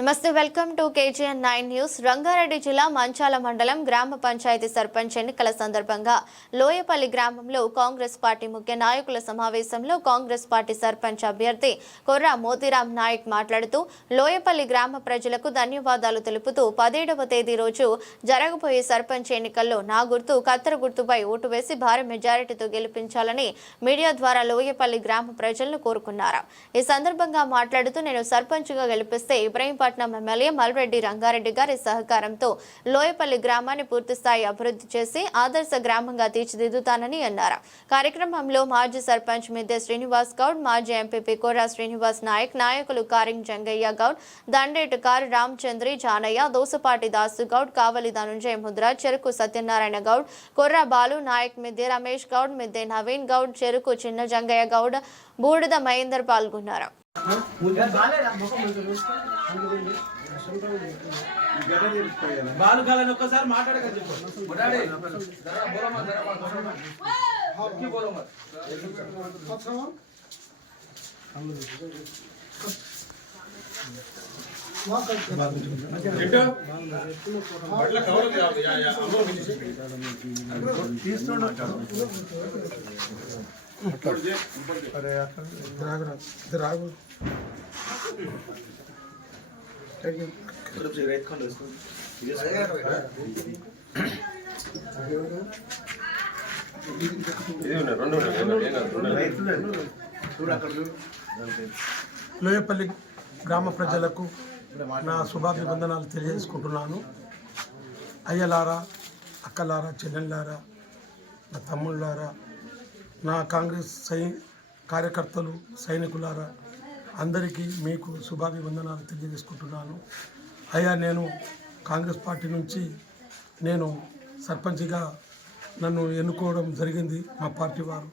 Namaste welcome to KGN nine news. Rangareddy జిల్లా మంచాల మండలం గ్రామ పంచాయతీ సర్పంచ్ ఎన్నికల సందర్భంగా లోయపల్లి గ్రామంలో కాంగ్రెస్ పార్టీ ముఖ్య నాయకుల సమావేశంలో కాంగ్రెస్ పార్టీ సర్పంచ్ అభ్యర్థి కొర్రా మోతీరామ్ నాయక్ మాట్లాడుతూ లోయపల్లి గ్రామ ప్రజలకు ధన్యవాదాలు తెలుపుతూ పదిహేడవ తేదీ రోజు జరగబోయే సర్పంచ్ ఎన్నికల్లో నా గుర్తు కత్తెర గుర్తుపై ఓటు వేసి భారీ మెజారిటీతో గెలిపించాలని మీడియా ద్వారా లోయపల్లి గ్రామ ప్రజలను కోరుకున్నారు? ఈ సందర్భంగా మాట్లాడుతూ నేను సర్పంచ్గా గెలిపిస్తే ఇబ్రహీంపట్నం ఎమ్మెల్యే మల్రెడ్డి రంగారెడ్డి గారి సహకారంతో లోయపల్లి గ్రామాన్ని పూర్తిస్థాయి అభివృద్ధి చేసి ఆదర్శ గ్రామంగా తీర్చిదిద్దుతానని అన్నారు. కార్యక్రమంలో మాజీ సర్పంచ్ మిద్దె శ్రీనివాస్ గౌడ్ మాజీ ఎంపీపీ కోరా శ్రీనివాస్ నాయక్ నాయకులు కారింగ్ జంగయ్య గౌడ్ దండేటు కారు రామచంద్రి జానయ్య దోసపాటి దాసు గౌడ్ కావలి ధనుంజయ ముద్ర చెరుకు సత్యనారాయణ గౌడ్ కొర్ర బాలు నాయక్ మిద్దె రమేష్ గౌడ్ మిద్దె నవీన్ గౌడ్ చెరుకు చిన్న జంగయ్య గౌడ్ బూడిద మహేందర్ పాల్గొన్నారు. బాలు కాలని ఒక్కసారి మాట్లాడక చెప్పు ముడాడి, అరే బోలమ్మా, జరా రాగు లోయపల్లి గ్రామ ప్రజలకు నా శుభాభివందనాలు తెలియజేసుకుంటున్నాను. అయ్యలారా అక్కలారా చెల్లెళ్ళారా నా తమ్ముళ్ళారా నా కాంగ్రెస్ సై కార్యకర్తలు సైనికులారా అందరికీ మీకు శుభాభివందనాలు తెలియజేసుకుంటున్నాను. అయ్యా నేను కాంగ్రెస్ పార్టీ నుంచి నేను సర్పంచ్గా నన్ను ఎన్నుకోవడం జరిగింది మా పార్టీ వారు.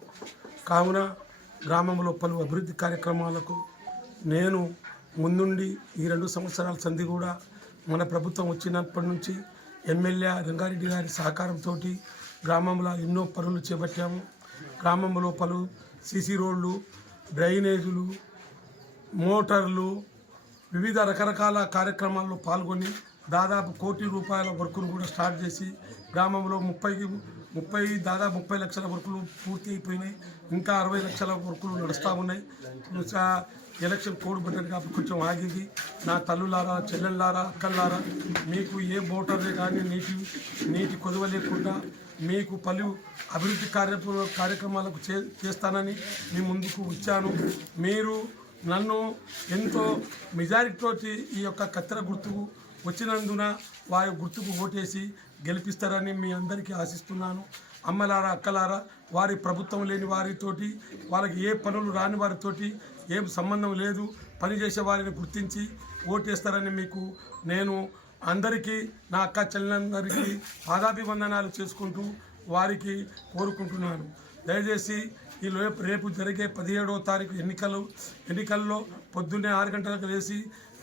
కావున గ్రామంలో పలు అభివృద్ధి కార్యక్రమాలకు నేను ముందుండి ఈ రెండు సంవత్సరాల సంధి కూడా మన ప్రభుత్వం వచ్చినప్పటి నుంచి ఎమ్మెల్యే రంగారెడ్డి గారి సహకారంతో గ్రామంలో ఎన్నో పనులు చేపట్టాము. గ్రామంలో పలు సీసీ రోడ్లు డ్రైనేజీలు మోటార్లు వివిధ రకరకాల కార్యక్రమాల్లో పాల్గొని దాదాపు కోటి రూపాయల వర్కులు కూడా స్టార్ట్ చేసి గ్రామంలో ముప్పైకి ముప్పై దాదాపు ముప్పై లక్షల వర్కులు పూర్తి అయిపోయినాయి. ఇంకా అరవై లక్షల వర్కులు నడుస్తూ ఉన్నాయి. ఇంకా ఎలక్షన్ కోడ్ పడ్డది కాబట్టి కొంచెం ఆగింది. నా తల్లులారా చెల్లెళ్ళారా అక్కల్లారా మీకు ఏ మోటార్లే కానీ నీటి నీటి కొదవ లేకుండా మీకు పలు అభివృద్ధి కార్య కార్యక్రమాలకు చే చేస్తానని మీ ముందుకు వచ్చాను. మీరు నన్ను ఎంతో మెజారిటీతో ఈ యొక్క కత్తెర గుర్తుకు వచ్చినందున వారి గుర్తుకు ఓటేసి గెలిపిస్తారని మీ అందరికీ ఆశిస్తున్నాను. అమ్మలారా అక్కలారా వారి ప్రభుత్వం లేని వారితోటి వాళ్ళకి ఏ పనులు రాని వారితోటి ఏం సంబంధం లేదు. పని చేసే వారిని గుర్తించి ఓటేస్తారని మీకు నేను అందరికీ నా అక్క చెల్లెలందరికీ పాదాభివందనాలు చేసుకుంటూ వారికి కోరుకుంటున్నాను. దయచేసి ఈ రేపు రేపు జరిగే పదిహేడవ తారీఖు ఎన్నికలు ఎన్నికల్లో పొద్దున్నే ఆరు గంటలకు లేచి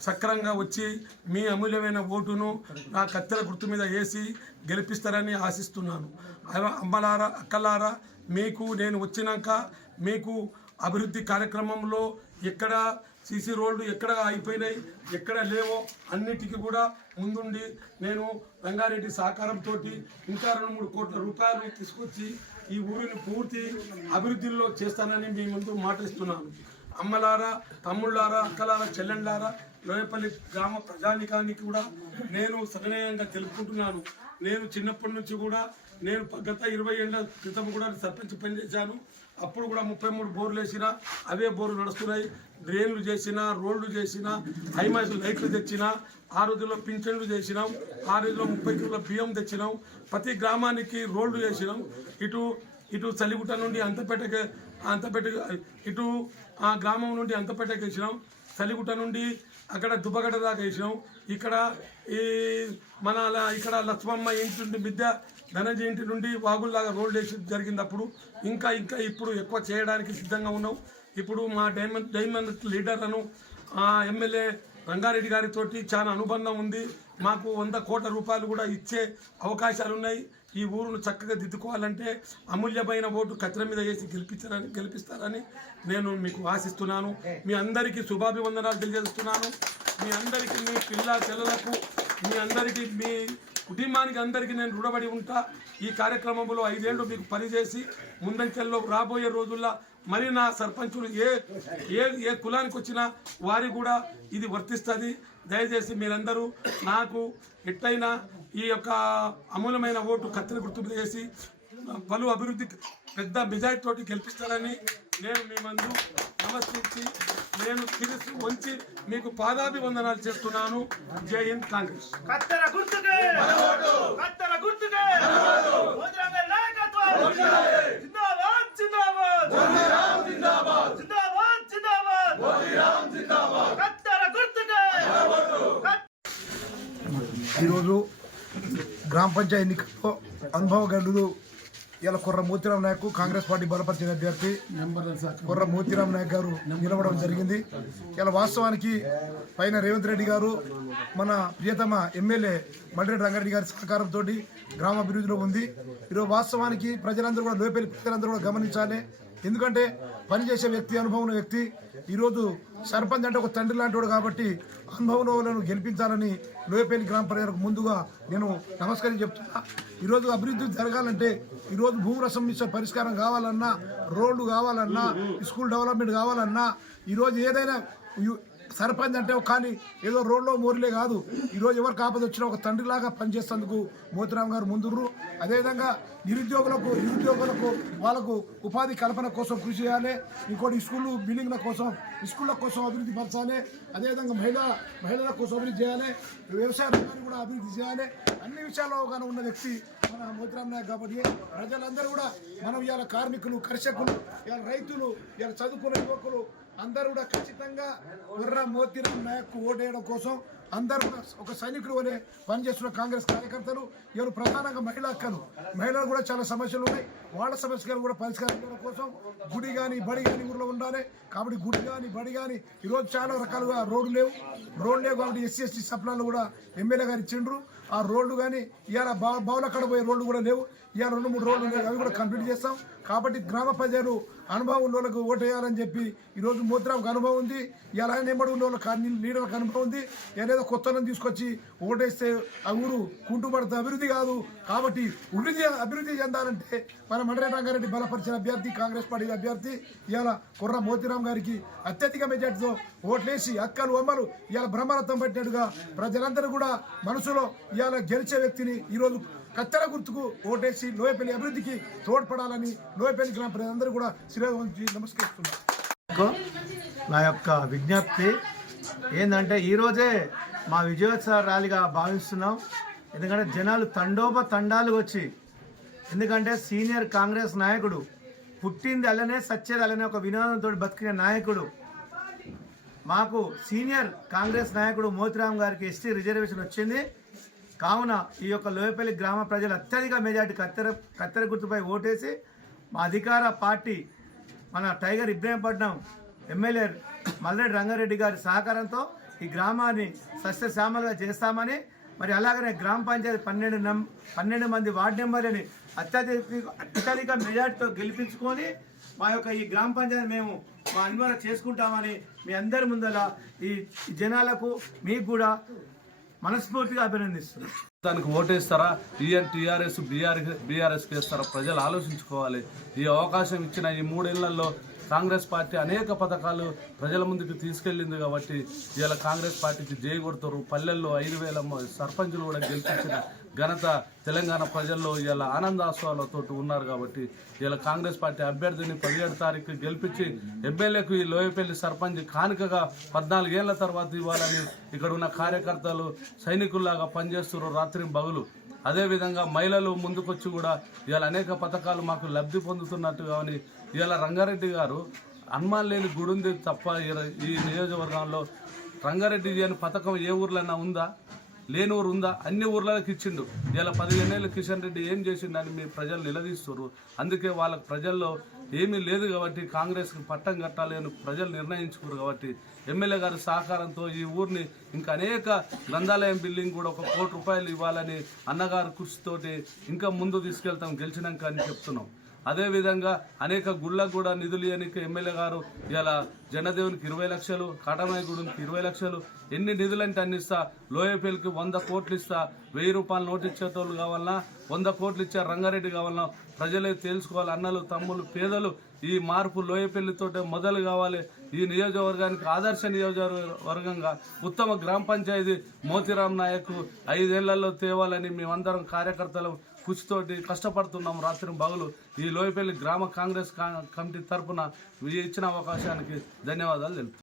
సక్రంగా వచ్చి మీ అమూల్యమైన ఓటును నా కత్తెర గుర్తు మీద వేసి గెలిపిస్తారని ఆశిస్తున్నాను. అమ్మలారా అక్కలారా మీకు నేను వచ్చినాక మీకు అభివృద్ధి కార్యక్రమంలో ఎక్కడ సీసీ రోడ్లు ఎక్కడ అయిపోయినాయి ఎక్కడ లేవో అన్నిటికీ కూడా ముందుండి నేను రంగారెడ్డి సహకారంతో ఇంకా రెండు మూడు కోట్ల రూపాయలు తీసుకొచ్చి ఈ ఊరిని పూర్తి అభివృద్ధిలో చేస్తానని మీ ముందు మాట ఇస్తున్నాను అమ్మలారా తమ్ముళ్ళారా అక్కలారా చెల్లెళ్ళారా లోయపల్లి గ్రామ ప్రజానికానికి కూడా నేను సవినయంగా తెలుపుకుంటున్నాను. నేను చిన్నప్పటి నుంచి కూడా నేను గత ఇరవై ఏళ్ళ క్రితం కూడా సర్పంచ్ పనిచేశాను. అప్పుడు కూడా ముప్పై మూడు బోర్లు వేసిన అవే బోర్లు నడుస్తున్నాయి. డ్రైన్లు చేసిన రోడ్లు చేసిన హైమాస్ లైట్లు తెచ్చిన ఆ రోజుల్లో పింఛన్లు చేసినాం ఆ రోజుల్లో ముప్పై కిలోల బియ్యం తెచ్చినాం ప్రతి గ్రామానికి రోడ్లు చేసినాం. ఇటు ఇటు చలిగుట్ట నుండి అంతపేటకి అంతపేట ఇటు ఆ గ్రామం నుండి అంతపేటకి వేసినాం. చలిగుట్ట నుండి అక్కడ దుబ్బగడ్డ దాకా వేసినాం. ఇక్కడ ఈ మన ఇక్కడ లక్ష్మమ్మ ఇంటి నుండి మిద్దె ధనంజయ ఇంటి నుండి వాగుల్లాగా రోడ్లు వేసి జరిగింది అప్పుడు ఇంకా ఇంకా ఇప్పుడు ఎక్కువ చేయడానికి సిద్ధంగా ఉన్నాం. ఇప్పుడు మా డైమండ్ డైమండ్ లీడర్లను ఎమ్మెల్యే రంగారెడ్డి గారితోటి చాలా అనుబంధం ఉంది. మాకు వంద కోట్ల రూపాయలు కూడా ఇచ్చే అవకాశాలు ఉన్నాయి ఈ ఊరును చక్కగా దిద్దుకోవాలంటే అమూల్యమైన ఓటు కత్తిర మీద వేసి గెలిపించారని గెలిపిస్తారని నేను మీకు ఆశిస్తున్నాను. మీ అందరికీ శుభాభివందనాలు తెలియజేస్తున్నాను. మీ అందరికీ మీ పిల్ల చెల్లలకు మీ అందరికీ మీ కుటుంబానికి అందరికీ నేను రుణపడి ఉంటా. ఈ కార్యక్రమంలో ఐదేళ్ళు మీకు పనిచేసి ముందంచెల్లో రాబోయే రోజుల్లో మరి నా సర్పంచులు ఏ ఏ ఏ కులానికి వచ్చినా వారి కూడా ఇది వర్తిస్తుంది. దయచేసి మీరందరూ నాకు ఎట్టయినా ఈ యొక్క అమూలమైన ఓటు కత్తిని గుర్తు చేసి పలు అభివృద్ధి పెద్ద మెజార్టీ తోటి గెలిపిస్తారని నేను మీ మందు నమస్కరించి నేను తిరిగి వంచి మీకు పాదాభివందనాలు చేస్తున్నాను. జై హింద్ కాంగ్రెస్. కత్తెర గుర్తుకే! కత్తెర గుర్తుకే! గారి నాయకత్వం జిందాబాద్ జిందాబాద్! జిందాబాద్! జిందాబాద్ కత్తెర గుర్తుకే! ఈరోజు గ్రామ పంచాయతీ ఎన్నికల్లో అనుభవగలుడు ఇలా కుర్ర మోతిరామ్ నాయక్ కాంగ్రెస్ పార్టీ బలపరిచిన అభ్యర్థి. కుర్ర మోతిరామ్ నాయక్ గారు నిలవడం జరిగింది. ఇలా వాస్తవానికి పైన రేవంత్ రెడ్డి గారు మన ప్రియతమ ఎమ్మెల్యే మల్రెడ్డి రంగారెడ్డి గారి సహకారంతో గ్రామాభివృద్ధిలో ఉంది. ఈరోజు వాస్తవానికి ప్రజలందరూ కూడా లోపలి ప్రజలందరూ కూడా గమనించాలి. ఎందుకంటే పనిచేసే వ్యక్తి అనుభవం వ్యక్తి ఈరోజు సర్పంచ్ అంటే ఒక తండ్రి లాంటివాడు కాబట్టి అనుభవంలో గెలిపించాలని లోయపల్లి గ్రామ ప్రజలకు ముందుగా నేను నమస్కారం చెప్తున్నా. ఈరోజు అభివృద్ధి జరగాలంటే ఈరోజు భూముల ఇచ్చే పరిష్కారం కావాలన్నా రోడ్లు కావాలన్నా స్కూల్ డెవలప్మెంట్ కావాలన్నా ఈరోజు ఏదైనా సర్పంచ్ అంటే కానీ ఏదో రోడ్లో మోరిలే కాదు. ఈరోజు ఎవరికి ఆపద వచ్చినా ఒక తండ్రిలాగా పనిచేసేందుకు మోతిరామ్ గారు ముందుర్రు. అదేవిధంగా నిరుద్యోగులకు నిరుద్యోగులకు వాళ్ళకు ఉపాధి కల్పన కోసం కృషి చేయాలి. ఇంకోటి స్కూళ్ళు బిల్డింగ్ల కోసం స్కూళ్ళ కోసం అభివృద్ధి పరచాలి. అదేవిధంగా మహిళా మహిళల కోసం అభివృద్ధి చేయాలి. వ్యవసాయ రంగాన్ని కూడా అభివృద్ధి చేయాలి. అన్ని విషయాల్లో అవగాహన ఉన్న వ్యక్తి మన మోతిరామ్ నాయక్ కాబట్టి ప్రజలందరూ కూడా మనం ఇవాళ కార్మికులు కర్షకులు ఇవాళ రైతులు ఇవాళ చదువుకున్న యువకులు అందరూ కూడా ఖచ్చితంగా ఉర్ర మోతిరామ్ నాయక్ ఓటేయడం కోసం అందరూ కూడా ఒక సైనికులు వలె పనిచేస్తున్న కాంగ్రెస్ కార్యకర్తలు ఇవాళ ప్రధానంగా మహిళా అక్కలు మహిళలు కూడా చాలా సమస్యలు ఉన్నాయి. వాళ్ళ సమస్యలు కూడా పరిష్కారం కోసం గుడి కానీ బడి కానీ ఊర్లో ఉండాలి. కాబట్టి గుడి కానీ బడి కానీ ఈరోజు చాలా రకాలుగా రోడ్లు లేవు. రోడ్లు లేవు కాబట్టి ఎస్సీ ఎస్టీ సప్లాన్లు కూడా ఎమ్మెల్యే గారు ఇచ్చిండ్రు. ఆ రోడ్లు కానీ ఇవాళ బా బావులక్కడ పోయే రోడ్లు కూడా లేవు. ఇవాళ రెండు మూడు రోడ్లు ఉన్నాయి అవి కూడా కంప్లీట్ చేస్తాం. కాబట్టి గ్రామ ప్రజలు అనుభవం ఉన్న వాళ్ళకు ఓటేయాలని చెప్పి ఈరోజు మోతిరావుకి అనుభవం ఉంది ఇలా ఆయన ఎంబడి ఉన్న వాళ్ళకి లీడర్లకు అనుభవం ఉంది. ఏదేదో కొత్త తీసుకొచ్చి ఓటేస్తే ఆ ఊరు కుంటుపడితే అభివృద్ధి కాదు. కాబట్టి అభివృద్ధి అభివృద్ధి చెందాలంటే మన మండలి రంగారెడ్డి బలపరిచిన అభ్యర్థి కాంగ్రెస్ పార్టీ అభ్యర్థి ఇవాళ కుర్ర మోతిరామ్ గారికి అత్యధిక మెజార్టీతో ఓట్లేసి అక్కలు అమ్మలు ఇవాళ బ్రహ్మరథం పట్టినట్టుగా ప్రజలందరూ కూడా మనసులో ఇవాళ గెలిచే వ్యక్తిని ఈరోజు కత్తెర గుర్తుకు ఓటేసి లోయపల్లి అభివృద్ధికి తోడ్పడాలని లోయపల్లి గ్రామ ప్రజలందరూ కూడా శిరోగంచి నమస్కరిస్తున్నారు. నా యొక్క విజ్ఞప్తి ఏంటంటే ఈరోజే మా విజయోత్సవ ర్యాలీగా భావిస్తున్నాం. ఎందుకంటే జనాలు తండోప తండాలు వచ్చి ఎందుకంటే సీనియర్ కాంగ్రెస్ నాయకుడు పుట్టింది అల్లనే సచ్చేది అల్లనే ఒక వినోదంతో బతికిన నాయకుడు. మాకు సీనియర్ కాంగ్రెస్ నాయకుడు మోతిరామ్ గారికి ఎస్టీ రిజర్వేషన్ వచ్చింది. కావున ఈ యొక్క లోయపల్లి గ్రామ ప్రజలు అత్యధిక మెజార్టీ కత్తెర కత్తెర గుర్తుపై ఓటేసి మా అధికార పార్టీ మన టైగర్ ఇబ్రహీంపట్నం ఎమ్మెల్యే మల్లెడ్డి రంగారెడ్డి గారి సహకారంతో ఈ గ్రామాన్ని సస్యశ్యామలుగా చేస్తామని మరి అలాగనే గ్రామ పంచాయతీ పన్నెండు నం పన్నెండు మంది వార్డు మెంబర్లని అత్యధిక అత్యధిక మెజార్టీతో గెలిపించుకొని మా యొక్క ఈ గ్రామ పంచాయతీ మేము మా అన్వర చేసుకుంటామని మీ అందరి ముందర ఈ జనాలకు మీకు కూడా మనస్ఫూర్తిగా అభినందిస్తున్నాం. దానికి ఓటేస్తారా ఈఎన్ టీఆర్ఎస్ బీఆర్ బీఆర్ఎస్కి వేస్తారా? ప్రజలు ఆలోచించుకోవాలి. ఈ అవకాశం ఇచ్చిన ఈ మూడేళ్ళలో కాంగ్రెస్ పార్టీ అనేక పథకాలు ప్రజల ముందుకు తీసుకెళ్ళింది కాబట్టి ఇవాళ కాంగ్రెస్ పార్టీకి జయ కొడుతారు పల్లెల్లో ఐదు వేల సర్పంచులు కూడా గెలిపించిన ఘనత తెలంగాణ ప్రజల్లో ఇలా ఆనందాశ్వాలతో ఉన్నారు కాబట్టి ఇలా కాంగ్రెస్ పార్టీ అభ్యర్థిని పదిహేడు తారీఖు గెలిపించి ఎమ్మెల్యేకు ఈ లోయపల్లి సర్పంచ్ కానుకగా పద్నాలుగేళ్ళ తర్వాత ఇవ్వాలని ఇక్కడ ఉన్న కార్యకర్తలు సైనికుల్లాగా పనిచేస్తున్నారు రాత్రి బగులు. అదేవిధంగా మహిళలు ముందుకొచ్చి కూడా ఇవాళ అనేక పథకాలు మాకు లబ్ధి పొందుతున్నట్టు కానీ ఇవాళ రంగారెడ్డి గారు హనుమాన్ లేని గుడి ఉంది తప్ప ఈ- ఈ నియోజకవర్గంలో రంగారెడ్డి అని పథకం ఏ ఊర్లైనా ఉందా? లేని ఊరు ఉందా అన్ని ఊర్లకి ఇచ్చిండు. ఇలా పదిహేనేళ్ళు కిషన్ రెడ్డి ఏం చేసిండని మీ ప్రజలు నిలదీస్తున్నారు అందుకే వాళ్ళకి ప్రజల్లో ఏమీ లేదు కాబట్టి కాంగ్రెస్కి పట్టం కట్టాలి అని ప్రజలు నిర్ణయించుకోరు కాబట్టి ఎమ్మెల్యే గారి సహకారంతో ఈ ఊరిని ఇంకా అనేక గ్రంథాలయం బిల్డింగ్ కూడా ఒక కోటి రూపాయలు ఇవ్వాలని అన్నగారి కృషితోటి ఇంకా ముందు తీసుకెళ్తాం గెలిచినాక అని చెప్తున్నాం. అదేవిధంగా అనేక గుళ్ళకు కూడా నిధులు ఎన్నిక ఎమ్మెల్యే గారు ఇలా జనదేవునికి ఇరవై లక్షలు కాటమాయి ఇరవై లక్షలు ఎన్ని నిధులంటే అన్ని ఇస్తా. లోయపల్లికి వంద కోట్లు ఇస్తా. వెయ్యి రూపాయలు నోటు ఇచ్చేటోళ్ళు కావాలన్నా వంద కోట్లు ఇచ్చే రంగారెడ్డి కావాలన్నా ప్రజలే తెలుసుకోవాలి అన్నలు తమ్ములు పేదలు ఈ మార్పు లోయపల్లితోటే మొదలు కావాలి. ఈ నియోజకవర్గానికి ఆదర్శ నియోజకవర్గంగా ఉత్తమ గ్రామ పంచాయతీ మోతిరామ్ నాయక్ ఐదేళ్ళలో తేవాలని మేమందరం కార్యకర్తలు కృషితోటి కష్టపడుతున్నాం. రాత్రి బగులు ఈ లోయపల్లి గ్రామ కాంగ్రెస్ కమిటీ తరపున ఇచ్చిన అవకాశానికి ధన్యవాదాలు తెలుపు